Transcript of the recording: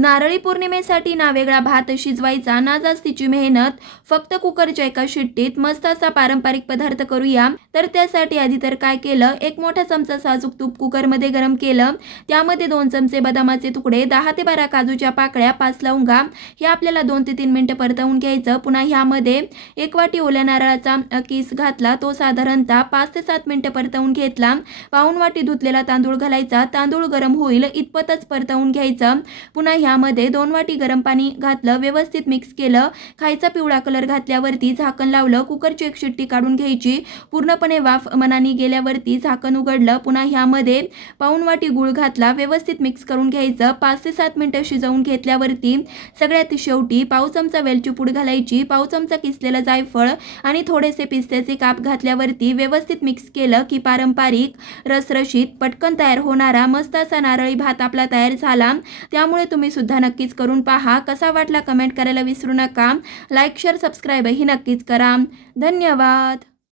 नारळी पौर्णिमेसाठी ना वेगळा भात शिजवायचा ना जास्तीची मेहनत, फक्त कुकरच्या एका शिट्टीत मस्त असा पारंपरिक पदार्थ करूया। तर त्यासाठी आधी तर काय केलं, एक मोठा चमचा साजूक तूप कुकरमध्ये गरम केलं, त्यामध्ये 2 चमचे बदामाचे तुकडे, 10 ते 12 काजूच्या पाकळ्या, 5 लवंगा हे आपल्याला 2 ते 3 मिनिटं परतवून घ्यायचं। पुन्हा ह्यामध्ये 1 वाटी ओल्या नारळाचा किस घातला, तो साधारणतः 5 ते 7 मिनिटं परतवून घेतला। पाऊण वाटी धुतलेला तांदूळ घालायचा, तांदूळ गरम होईल इतपतच परतवून घ्यायचं। पुन्हा ह्यामध्ये 2 वाटी गरम पाणी घातलं, व्यवस्थित मिक्स केलं, खायचा पिवळा कलर घातल्यावरती झाकण लावलं, कुकरची एक शिट्टी काढून घ्यायची, पूर्णपणे वाफ मनाने गेल्यावरती झाकण उघडलं, पुन्हा ह्यामध्ये पाऊण वाटी गूळ घातला, व्यवस्थित मिक्स करून घ्यायचं। 5 ते 7 मिनिटं शिजवून घेतल्यावरती सगळ्यात शेवटी पाव चमचा वेलची पूड घालायची, पाव चमचा किसलेलं जायफळ आणि थोडेसे पिस्त्याचे काप घातल्यावरती व्यवस्थित मिक्स केलं की पारंपरिक रसरशीत पटकन तयार होणारा मस्त असा नारळी भात आपला तयार झाला। त्यामुळे तुम्ही सुद्धा नक्कीच करून पहा, कसा वाटला कमेंट करायला विसरू नका, लाईक शेअर सबस्क्राईब ही नक्कीच करा। धन्यवाद।